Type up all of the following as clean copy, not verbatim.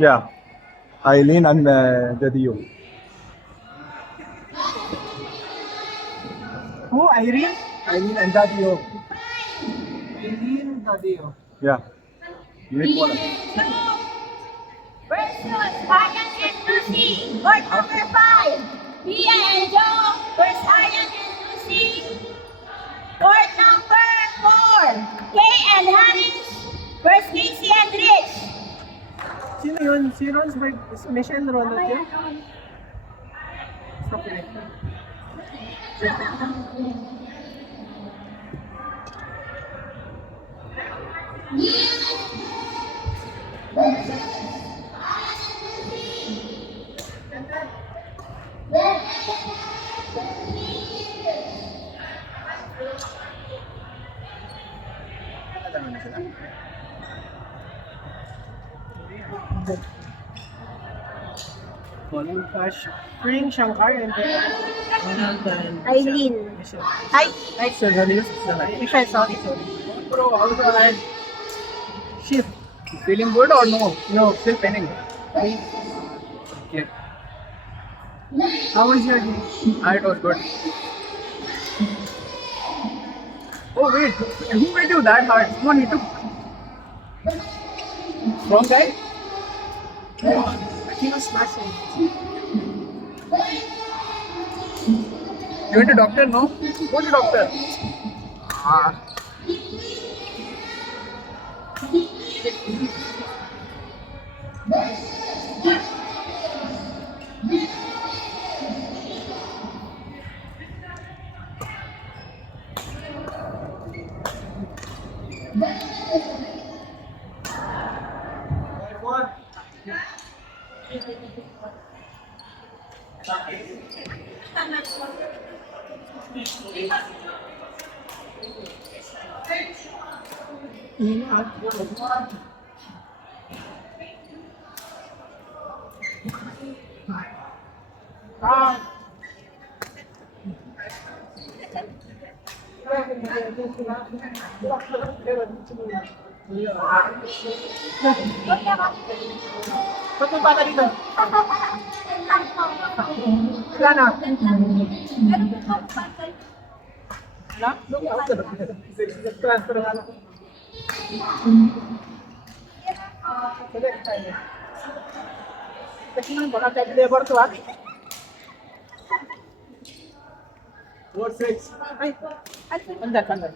Yeah, Eileen and Jadiyo. Who? Irene? Eileen and Jadiyo. Irene Tadeo. Yeah. Unique one. Versus Ryan and Lucy. Court number 5. Pia and Joe versus Ryan and Lucy. Court number 4. Kay and Harris versus Casey and Rich. Sino yun? Si Ronsberg? Michelle Ronald yun? Okay. Spring, Shankar, and then Eileen. Michelle. Ay, Michelle, sorry. Bro, how's the line? Shit. Feeling good or no? No. Still paining. Okay. How was your day? It was good. Oh wait, who made you that hard? Someone hit you. Wrong guy? He was smashing. You went to doctor, no? Go to doctor. Ah. In at Ba't may bata dito? Wala na. Wala? Transfer na lang. Select tayo. Kasi nang baka tayo deliver to at. 4-6. Ay, andal.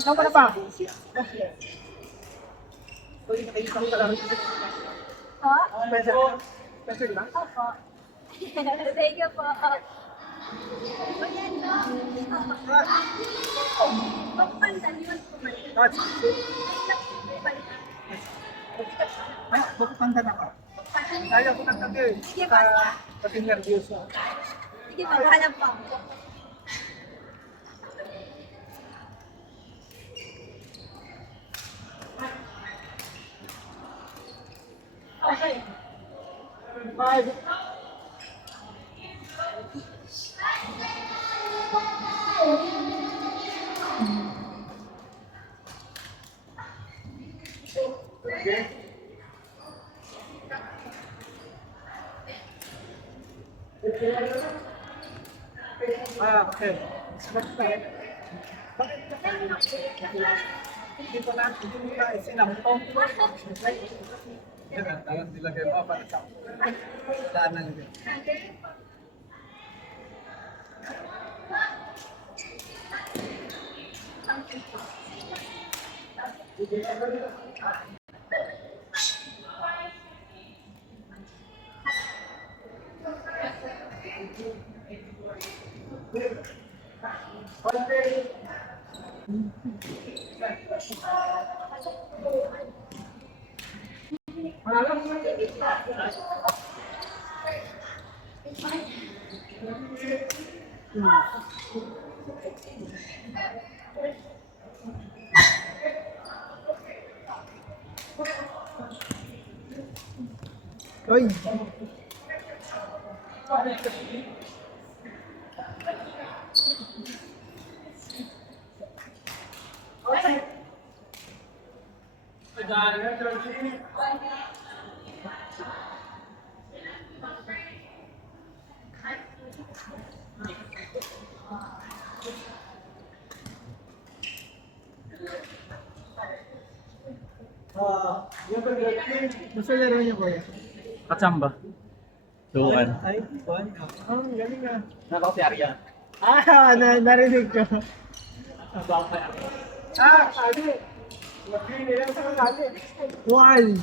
Saan ka na pa? Pwede ka tayo isang kalaro. po. Special ba? Opo. Thank you po. Pagpandan yun po. Touch. Ay, pagpanda na ka. Ayaw ko nagtabi eh. Sige ba? Kasi nervous na. Sige po, hanap po. Okay. 5. Okay. Okay. Hindi pa natin sinampong. Tangan dilagay pa para sa daanan nito. Uy! Gusto laro niyo, kuya? Katsamba. Tuwan. Ay, one. Oh, galing ah. Nakako si Arya. Narinig ko. Sabi. Magbili lang sa kanali. One.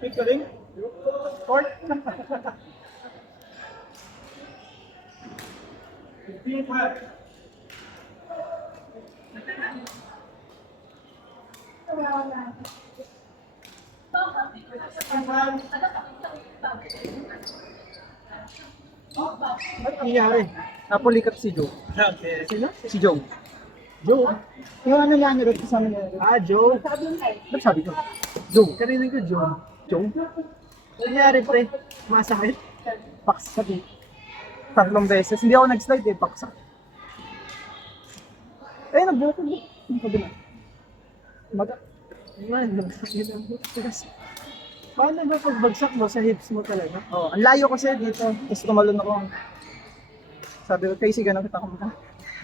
Pick ka rin? Court? 15. Ba't nangyari? Napulikat si Joe. Sino? Si Joe. Joe? Yung ano lang nyo sa amin. Joe. Ba't sabi ko? Joe. Kanina ko Joe. Joe? Nangyari pre. Masakit. Paksa din. 3 beses. Hindi ako nag-slide eh. Paksa. Nagbuto mo. Ang kabila. Nagkakit ang butas. Paano ba pagbagsak mo sa hips mo talaga? Ang layo kasi dito. Tapos tumalon ako. Sabi ko, Casey, ganun kita kumaka.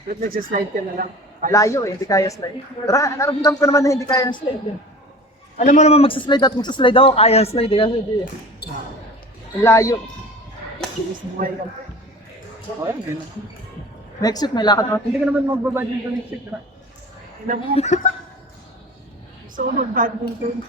Ba't nagsislide ka na lang? Layo eh, hindi kaya slide. Tara, naramdam ko naman na hindi kaya slide eh. Alam mo naman magsaslide at magsaslide ako, kaya slide eh. Kasi hindi eh. Ang layo. Bilis mo kayo. Yan, ganun. Next week may lakad naman. Hindi ka naman magbabadminton next week. Ina mo. Gusto ko magbadminton.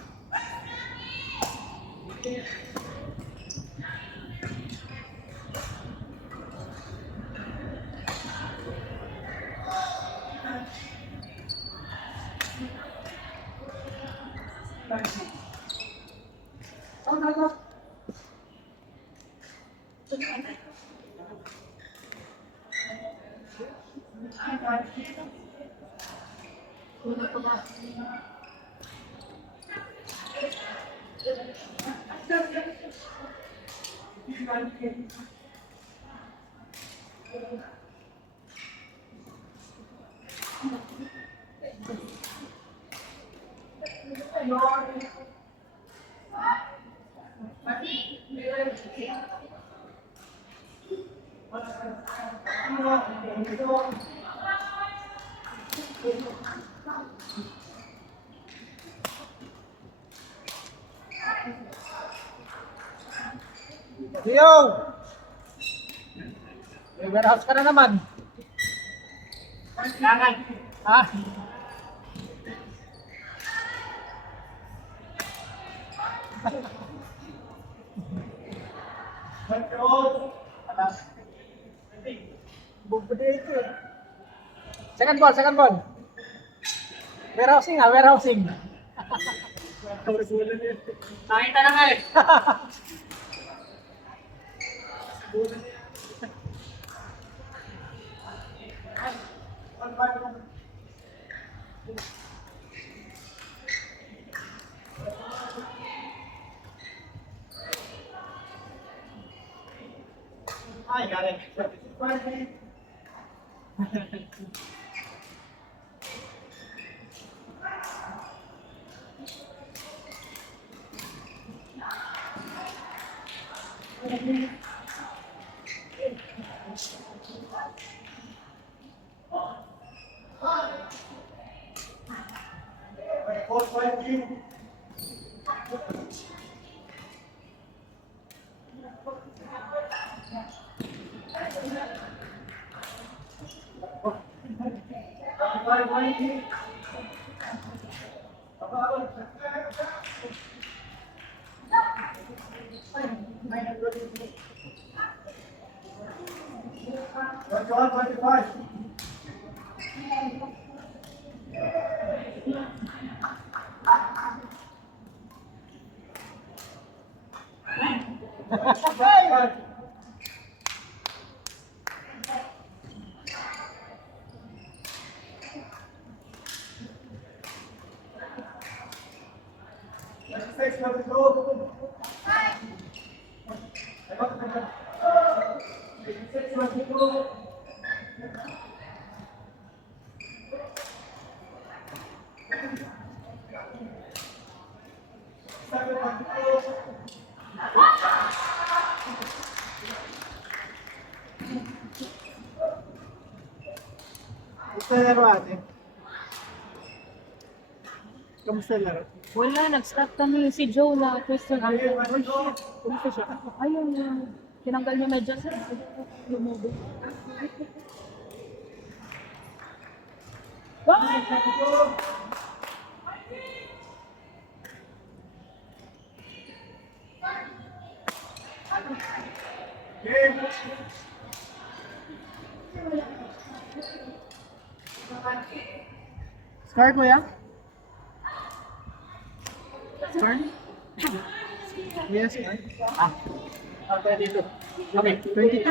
Leo! May warehouse ka na naman. Kailangan. Ha? Second ball, second ball. Warehousing warehousing. Nakita na nga eh. I got it. Gusto na laro ate? Kamusta laro? Wala, nag-stop kami. Si Joe na question answer. Oh shit, kumita siya. Ayun, tinanggal niya medyo sa lumubo. Scar kuya? Scar? Yes, sir. Okay, dito. Okay, 22.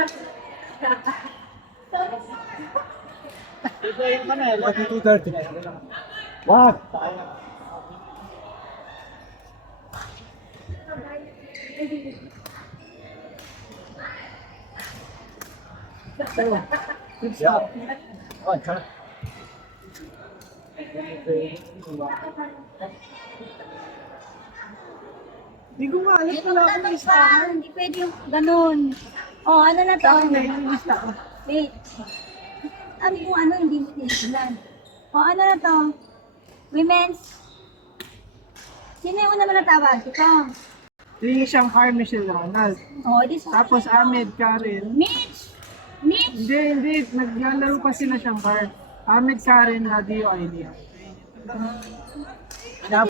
Ito yung ano, 22:30. What? Yeah. Oh, sorry. Hindi ko nga alam Ito wala akong tatak lista. pa. Hindi pwede yung ganun. Oh, ano na to? Sa akin na yung lista ko. Wait. Sabi ko ano, hindi mo tinignan. Oh, ano na to? Women's. Sino yung una mo natawag? Ito. Yung Shanghai Michelle Ronald. Oh, this one. Tapos Ahmed Karen. Mitch. Mitch. Hindi. Naglalaro pa sila Shanghai. Ahmed Karen, Radio Idea.